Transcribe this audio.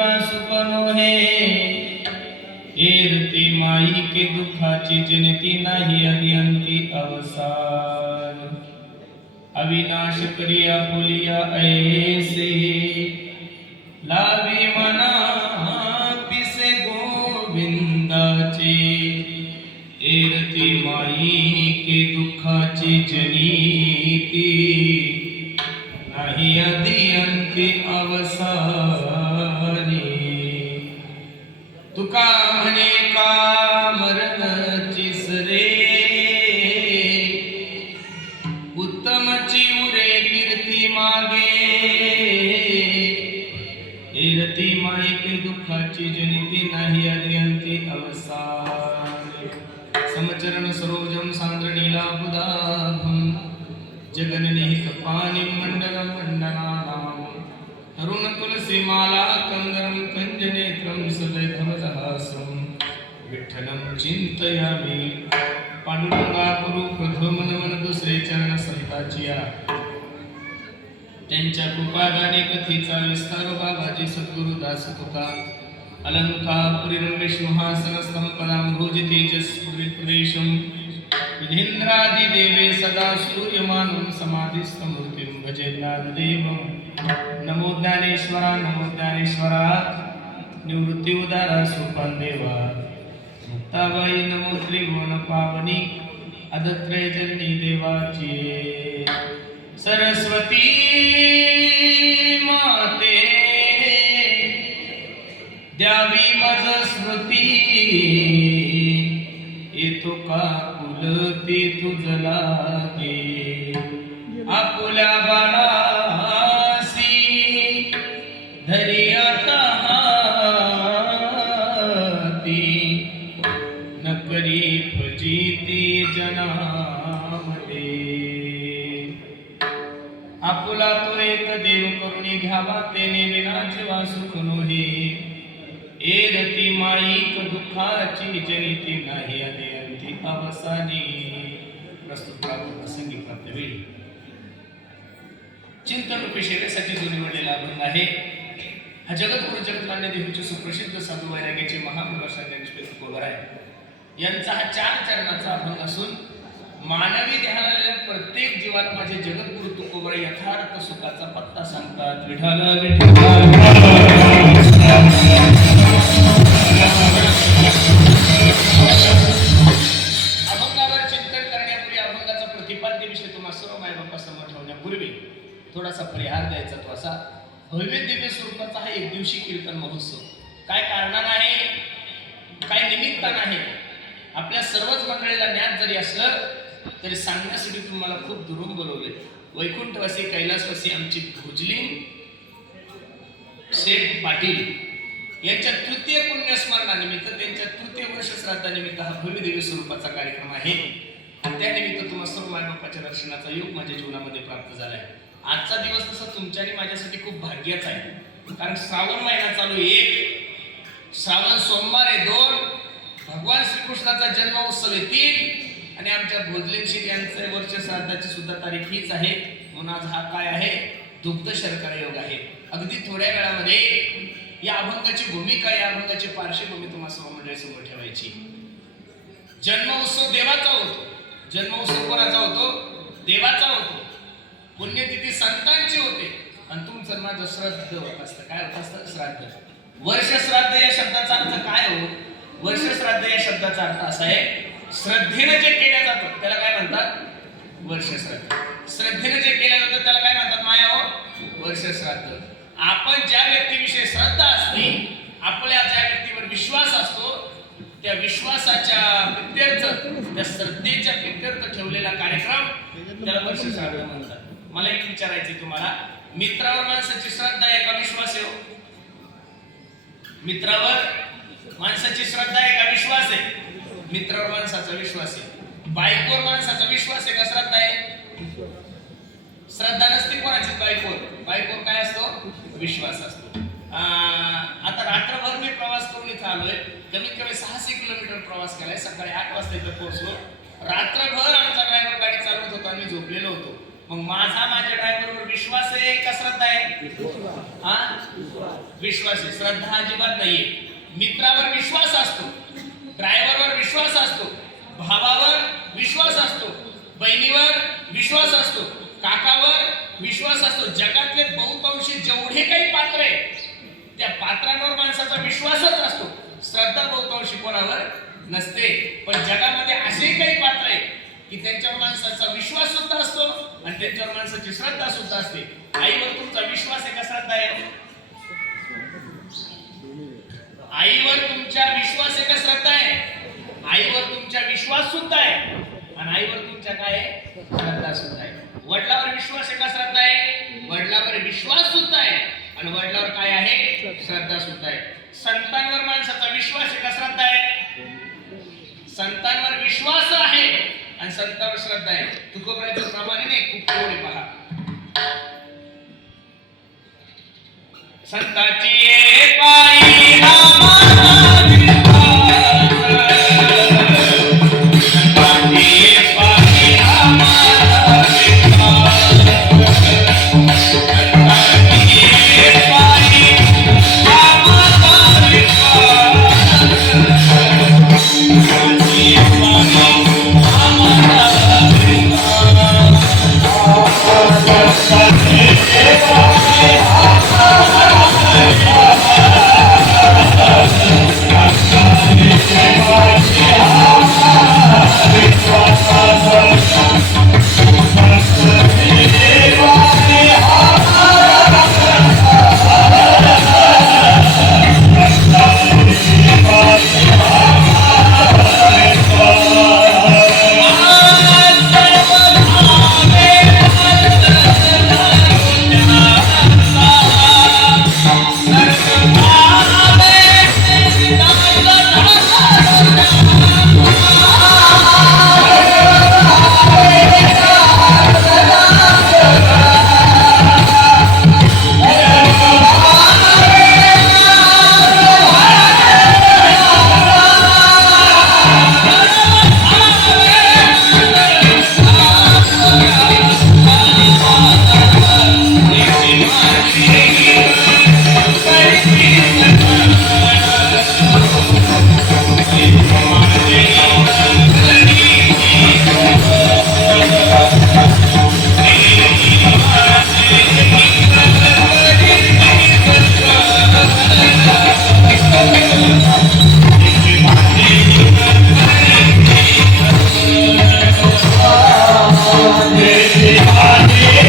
तेने विना जीवा सुख माई के दुखाची जनती नाही अभियंती अवसार। अविनाश करिया बोलिया ऐसे। लावी मना पिसे गोविंदाचे। एरती माई के दुखाची जनीती। नीलाबुदाभम जगननिहित पाणी मंडलम मंडनानाम तरुण तुलसी माला कंदरम कंजनेत्रम सदैवजहासम प्रथम नमन दुसरे चरण त्यांच्या कृपागाने कथीचा विस्तार बाबाजी सद्गुरु दास तुका अलंकार परिरम्य सिंहासन स्तंभनाम भोज तेजस पुरेशम विधींद्रादि देवे सदा सूर्यमानं समाधिस्थ मूर्तिं भजे ज्ञानदेवं। नमो ज्ञानेश्वरा नमो ज्ञानेश्वरा निवृत्ती उदारा सोपान देवा। मुक्ताबाई नमो त्रिभुवन पावनी अदत्रय जननी देवाची। सरस्वती माते द्यावी मज स्मृती। येतो का कुलती तुझ लागे आपुल्या बाळासी धरी आता हाती न करी फजिती जनामध्ये. आपुला तो एक देव करुणी घ्यावा तेने विना जीवा सुख नोहे. एरती माईक दुःखाची जनिती नाही अदेयंती अवसानी प्रस्तुत प्रसंगी प्राप्तवेळी चिंतन रूपी सेवेसाठी जो निवडलेला अभंग आहे. हा जगद्गुरु जगतमान्य देवीचे सुप्रसिद्ध साधू वैराग्याचे महाप्रवासा ज्ञानेश्वर कोवर आहे. यांचा हा चार चरणाचा अभंग असून मानवी ध्यानाला प्रत्येक जीवात माझे जगद्गुरु तुकोबर यथार्थ सुखाचा पत्ता सांगतात. विठाला अभंगावर थोडासा परिहार द्यायचा तो असा. भव्य दिव्य स्वरूपाचा हा एक दिवशी कीर्तन महोत्सव. काय कारणानं आहे? काय निमित्तानं आहे? आपल्या सर्वच मंडळीला ज्ञान जरी असलं तरी सांगण्यासाठी तुम्हाला खूप दुरून बोलवले. वैकुंठवासी कैलासवासी आमची भुजली शेठ पाटील यांच्या तृतीय पुण्यस्मरणानिमित्त त्यांच्या तृतीय वर्ष श्राद्धानिमित्त हा भव्य दिव्य स्वरूपाचा कार्यक्रम आहे. आणि त्यानिमित्त तुम्हाला सर्व मायबापाच्या दर्शनाचा योग माझ्या जीवनामध्ये प्राप्त झालाय. आजचा दिवस तसा तुमच्या आणि माझ्यासाठी खूप भाग्याचा आहे. कारण श्रावण महिना चालू आहे एक. श्रावण सोमवार आहे दोन. भगवान श्रीकृष्णाचा जन्म उत्सव आहे तीन. आणि आमच्या भोजलेंशी यांचं वर्ष श्राद्धाची सुद्धा तारीख हीच आहे. म्हणून आज हा काय आहे दुग्ध शर्करा योग आहे. अगदी थोड्या वेळामध्ये या अभंगाची भूमिका या अभंगाची पार्श्वभूमी तुम्हाला सर्व समोर ठेवायची. जन्म उत्सव देवाचा होतो. जन्म उत्सव कोणाचा होतो? देवाचा होतो. पुण्यतिथी संतांची होते. आणि तुमचं माझं श्राद्ध होत असतं काय होत असतं श्राद्ध. वर्ष श्राद्ध या शब्दाचा अर्थ काय हो? वर्ष श्राद्ध या शब्दाचा अर्थ असा आहे श्रद्धेनं जे केलं जातं त्याला काय म्हणतात? वर्ष श्राद्ध. श्रद्धेनं जे केलं जातं त्याला काय म्हणतात माया हो? वर्ष श्राद्ध. आपण ज्या व्यक्तीविषयी श्रद्धा असते आपल्या ज्या व्यक्तीवर विश्वास असतो त्या विश्वासाच्या प्रित्यर्थ त्या श्रद्धेच्या प्रित्यर्थ ठेवलेला कार्यक्रम त्याला वर्ष श्राद्ध म्हणतात. मला एक विचारायचे तुम्हाला. मित्रावर माणसाची श्रद्धा आहे का विश्वास आहे हो? मित्रावर माणसाची श्रद्धा आहे का विश्वास आहे? मित्रावर माणसाचा विश्वास आहे. बायकोवर माणसाचा विश्वास आहे का श्रद्धा आहे? श्रद्धा नसते कोणाची बायकोवर. बायकोवर काय असतो? विश्वास असतो. आता रात्रभर मी प्रवास करून इथं आलोय. कमीत कमी सहाशे किलोमीटर प्रवास केलाय. सकाळी आठ वाजता इथं पोहोचलो. रात्रभर आमचा ड्रायव्हर गाडी चालवत होता. मी झोपलेलो होतो. मग माझा माझ्या ड्रायव्हरवर विश्वास आहे का श्रद्धा आहे? हा? विश्वास आहे. श्रद्धा अजिबात नाहीये. मित्रावर विश्वास असतो. ड्रायव्हरवर विश्वास असतो. भावावर विश्वास असतो. बहिणीवर विश्वास असतो. काकावर विश्वास असतो. जगातले बहुतांशी जेवढे काही पात्र आहे त्या पात्रांवर माणसाचा विश्वासच असतो. श्रद्धा बहुतांशी कोणावर नसते. पण जगामध्ये असे काही पात्र आहे की त्यांच्यावर माणसाचा विश्वास सुद्धा असतो. आणि त्यांच्यावर माणसाची श्रद्धा सुद्धा असते. आईवर तुमचा विश्वास आहे का? श्रद्धा आहे. आईवर तुमच्या विश्वास आहे का? श्रद्धा आहे. आईवर तुमच्या विश्वास सुद्धा आहे. आणि आईवर तुमच्या काय आहे? श्रद्धा सुद्धा आहे. वडिलावर विश्वास आहे का? श्रद्धा आहे. वडिलावर विश्वास सुद्धा आहे. आणि वडिलावर काय आहे? श्रद्धा सुद्धा आहे. संतांवर माणसाचा विश्वास आहे का? श्रद्धा आहे. संतांवर विश्वास आहे. आणि संतावर श्रद्धा आहे. तुकोबराच्या नाही खूप कोणी पहा. संताची